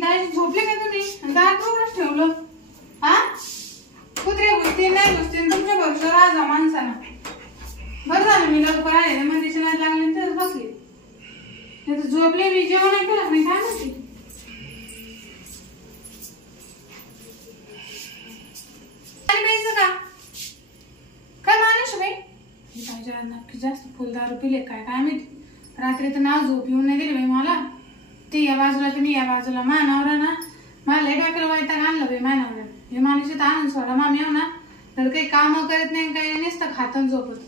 दाजी झोपले का तुम्ही? दार उघडच ठेवलं. हा कुत्रे घुसते नाही घुसते तुमच्या भरोश्यावर राजा माणसानं. बरं झालं मी लवकर आले ना मग तिच्या नाद लागले तर बसले. नाही तर झोपले मी जेवण नाही केलं नाही काय माहिती. काय माणूस बाई नक्की जास्त फुल दारू पिले काय काय माहिती. रात्री तर नाव झोप येऊन नाही दिली बाई मला. ती या बाजूला तुम्ही या बाजूला मानावर ना मला डोक्याला वैताग आणलं बाई मानावर. हे माणूस तर आणून सोडा मामी येऊ ना तर काही काम करत नाही काही नसतं खातं झोपत.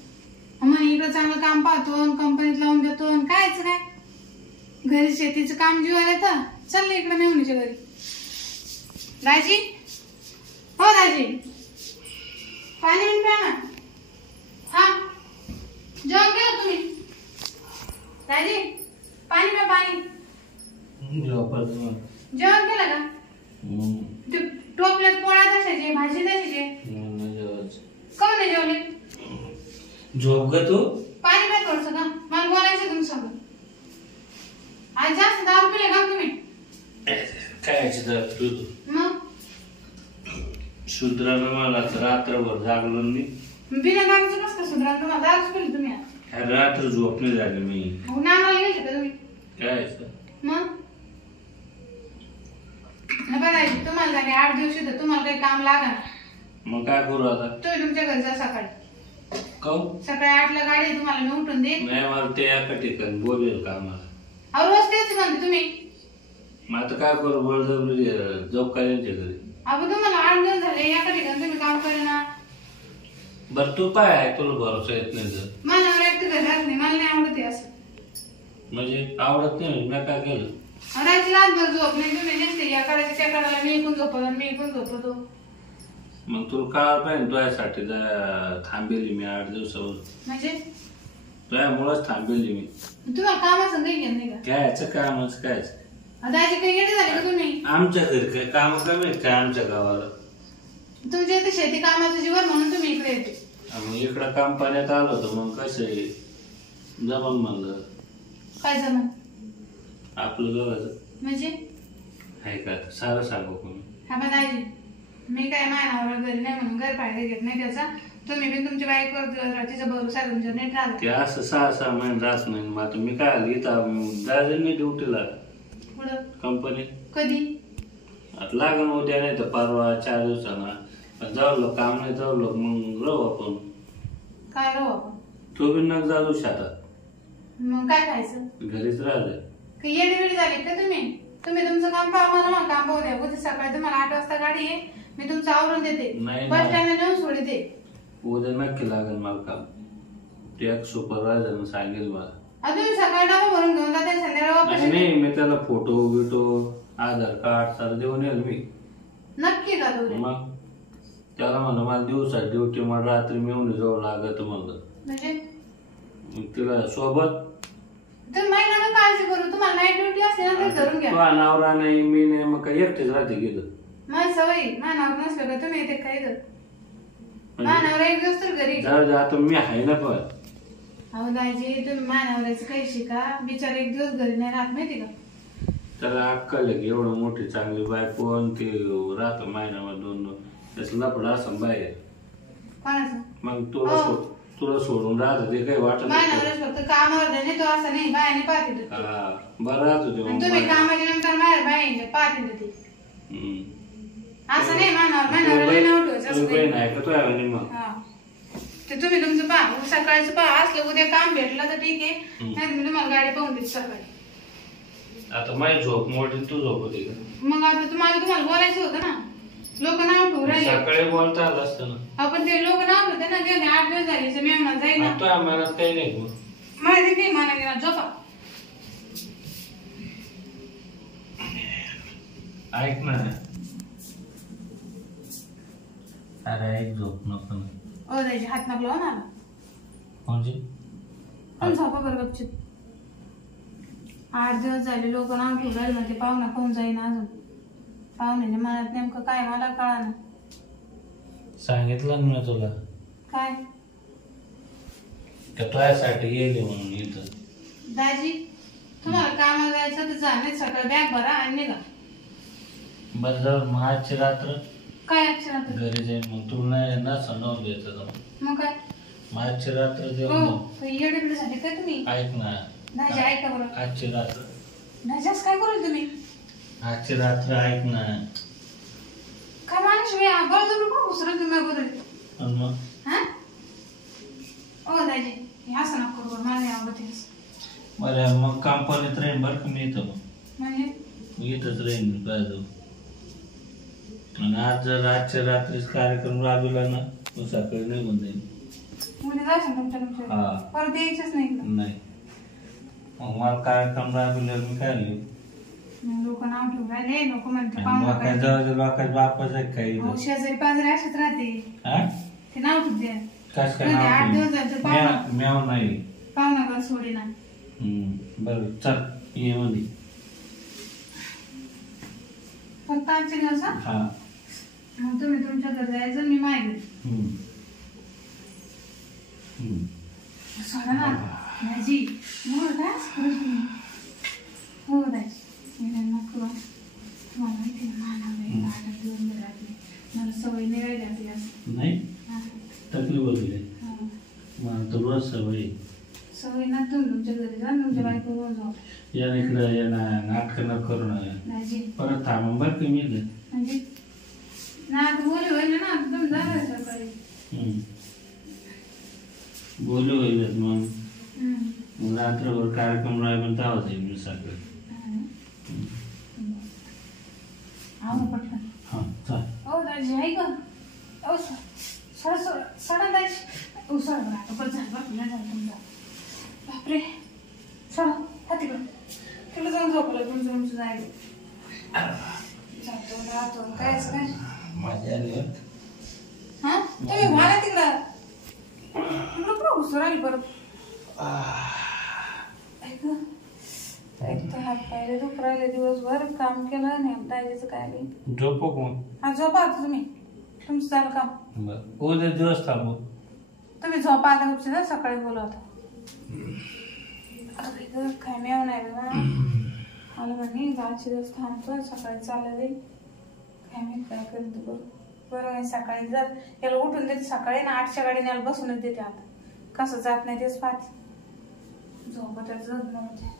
मग इकडं चांगलं काम पाहतो कंपनीत लावून देतो कायच काय घरी शेतीचं काम जीवाला येतं. चाललं इकडं मेहुणीच्या घरी. दाजी हो दाजी पाणी प्या ना. हा जेवण केलं तुम्ही? दाजी पाणी प्या पाणी. जेवण केलं का? टोपल्यात पोळ्या कशाचे भाजी कशाचे? काऊन नाही जेवले? झोप ग तू. पाणी प्या थोडस का मला बोलायचं तुमचं. आज जास्त दारू पिले का तुम्ही? काय तू मग शुद्रानं मला रात्रभर जागलो नाही. बिना दारूचं कसं सुधरा तुम्हाला? दारूच पिली तुम्ही? रात्र झोप नाही झाली मी. नावाला गेले का तुम्ही? काय मग बघायची तुम्हाला झाले 8 दिवशी तर तुम्हाला काही काम लागणार. मग काय करू आता? तुम्ही तुमच्या घरी जा सकाळी. काऊ सकाळी 8ला गाडी तुम्हाला मी उठून दे. नाही मला ते एका ठिकाणी बोलेल का मला. अहो रोज तेच म्हणते तुम्ही. मग आता काय करू बळजबरी जाऊ का त्यांच्या घरी? अहो तुम्हाला 8 दिवस झाले एका ठिकाणी तुम्ही काम करेना. बरं तू काय आहे तुला भरोसा येत नाही तर? माझ्यावर एक घर राहत नाही मला नाही आवडत असं. म्हणजे आवडत नाही मी काय केलं? रात्री रातभर झोप नाही तुम्ही नसते या कडाच्या त्या कडाला मी इकून झोपतो मी इकून झोपतो. मग तुला कळायला पाहिजे तुझ्यासाठी थांबेली मी 8 दिवसावर. म्हणजे तुझ्यामुळेच थांबेली मी. तुम्हाला कामाचं काही घेत नाही का? कायचं कामच काय दाजी काही येडे झाले का तुम्ही? आमच्या घरी काय काम कमी आहेत काय आमच्या गावाला? तुमच्या इथे शेती कामाचं जीवन म्हणून तुम्ही इकडे येते. मग इकडं काम पाण्यात आलं होतं मग कसं आहे जमन म्हणलं. काय जमन? आपलं दोघांचं म्हणजे आहे का सारं सांगू कोणी? हा बा दाजी मी काय मानावर घरी नाही म्हणून घर फायदा घेत नाही त्याचा. तुम्ही पण तुमच्या बाईकवर तिचा भरोसा तुमच्या नीट राहता. ते असं 6 महिने राहत नाही. मग आता मी काय इथं जायचं नाही ड्युटीला पुढं कंपनीत. कधी? आता लागण उद्या नाही तर परवा 4 दिवसांना जाऊ काम नाही जाऊ मग राहू आपण. काय राहू आपण? तो बी नग जाऊ शेतात. मग काय खायचं? घरीच राहिले. काही येडीवेडी झाली का तुम्ही? तुम्ही तुमचं काम पाहा मला मग काम पाहू द्या. उद्या सकाळी तुम्हाला 8 वाजता गाडी आहे मी तुमचं आवरून देते. बस स्टँडला नेऊन सोडते. उद्या नक्की लागेल मला काम. ते एक सुपरवायझर सांगेल मला. तुम्ही सकाळी डबा भरून घेऊन जाते संध्याकाळी वापस. नाही मी त्याला फोटो बिटो आधार कार्ड सर देऊन येईल मी. नक्की का तुम्ही? मग त्याला म्हणलं मला दिवसा ड्युटी मला रात्री मिळून जवळ लागत म्हणलं. म्हणजे तिला सोबत तुम्ही माहिती नका काळजी करू. तुम्हाला नाईट ड्युटी असते ना ते धरून घ्या. तो नवरा नाही मी नाही मग काय एकटेच राहते गेलं. माझी सवय मानावर नसलं का तुम्ही येते काही तर मानावर एक दिवस तर घरी. जाऊ आता मी आहे ना पण. अहो दाजी तुम्ही मानावरायचं काही शिका. बिचार एक दिवस घरी नाही राहत माहिती का? त्याला अक्कल आहे की एवढं मोठी चांगली बायको आणि ते राहतो महिन्यामध्ये 2 त्याचं लपड असं बाहेर. कोणाचं? मग तुला सोडून राहत ते काही वाटत मानावरच फक्त कामावर नाही तो असं नाही बायाने पाहते. बरं राहतो ते तुम्ही कामाच्या नंतर माझ्या बाईने पाहते ते असं नाही. मानावर नाव ठेवायचं मग ते तुम्ही तुमचं पहा. सकाळचं पहा असलं उद्या काम भेटलं तर ठीक आहे नाही मी तुम्हाला गाडी पाहून देते सकाळी. आता माझी झोप मोठी तू झोप होती का? मग आता तुम्हाला बोलायचं होतं ना. लोक नाव ठेवू राहिले. सकाळी बोलता आलं असतं ना. आपण ते लोक नाव ठेवते ना ते 8 दिवस झाले मी म्हणा जाईल ना. तो मनात काही नाही माहिती नाही मला गेला झोपा. ऐक ना. अरे ऐक झोप नको ना. ओ दाजी हात नको लावू ना. म्हणजे पण झोपा बरं गपचित. 8 दिवस झाले लोक नाव ठेवू राहिले म्हणजे पाहुणा कोण जाईन अजून. पाहुण्याने मनात नेमकं काय मला कळालं. सांगितलं ना तुला काय तुझ्यासाठी येईल म्हणून इथं. दाजी तुम्हाला कामाला जायचं तर जा नाही सकाळी बॅग भरा आणि निघा. बरं जाऊ मग आजची रात्र काय आजची रात्र? घरी जाईन मग तुला नाही ना समजावून द्यायचं जाऊन मग काय? मग आजची रात्र देऊ हो मग येडे झाले काय तुम्ही? ऐक ना दाजी ऐका बरं. आजची रात्र दाजीच काय करू तुम्ही? आजची रात्र ऐक ना काय माणूस मी बळजबरी कोण घुसरत तुम्ही अगोदर? आणि मग हा? ओ दाजी हे असं नका करू बरं, मला नाही आवडत हे असं. बरं मग कंपनीत राहीन बरं का मी इथं मग म्हणजे मी इथंच राहीन मी काय जाऊ आणि आज जर आजच्या रात्रीच कार्यक्रम राबविला ना तो सकाळी निघून जाईल उद्या जायचं तुमच्या हा. परत यायचंच नाही इकडं. नाही मग मला कार्यक्रम राबविल्यावर मी काय लिहू लोक नाव ठेवून राहिले, लोक म्हणते लोकांच्या जवळ लोकांच्या बापाच आहे काही शेजारी पाजारी असेच राहते हा ते नाव ठेवते. काय काय कधी 8 नाव दिवस जायचं पाहुणा म्याव नाही पाहुणा घर सोडीना. बरं चल ये मध्ये फक्त आजचे दिवस हा? हा मग तुम्ही तुमच्या घरी जायचं, मी माझ्या घरी. सोडा ना दाजी. हो काय असं करत तुम्ही? हो दाजी मी त्यांना करू. तुम्हाला माहिती आहे मानावं 8 दिवस मी राहते, मला सवय नाही राहिली आपली असं. नाही हा. तकलीफ होती हा. मग तुला सवय सवय ना तुम्ही तुमच्या घरी जा, तुमच्या बायको घेऊन जाऊ. या इकडं या नाटकं न करू नये दाजी परत थांबा बरं का मी इथं. म्हणजे ना आता बोली होईल ना, आता तुम्ही जाणार सकाळी. बोलू होईल मग हम्म. रात्रभर कार्यक्रम राहील तेव्हाच येईल मी सकाळी. आहो पटकन. हां चाल ओ दाजी ऐक. ओ सडा सडा सडा दाजी. ओ सडा बरं आता बरं झालं बरं झालं तुमचा. बापरे सडा हा तिकडं तिकडं जाऊन झोपलं तुमचं तुमचं जायला. जातो राहतो काय असं काय. माझ्या आली हा तुम्ही व्हा तिकडं तिकडं कुठं घुसून राहिली परत. ऐक एक तर हात पायले दुख राहिले दिवसभर काम केलं नाही दाजीचं काय नाही. झोपो कोण हा झोपा आता तुम्ही, तुमचं झालं काम. बरं उद्या दिवस थांबू तुम्ही झोपा आता गुपची ना, सकाळी बोलवता. आता काय मेव नाही बाबा मला म्हणे गावचे दिवस थांबतो सकाळी चाललं जाईल. काय मी काय करते बरं बरं आहे सकाळी जर याला उठून देते सकाळी ना 8च्या गाडीने याला बसूनच देते. आता कसं जात नाही तेच पाहते झोपत जात नव्हते.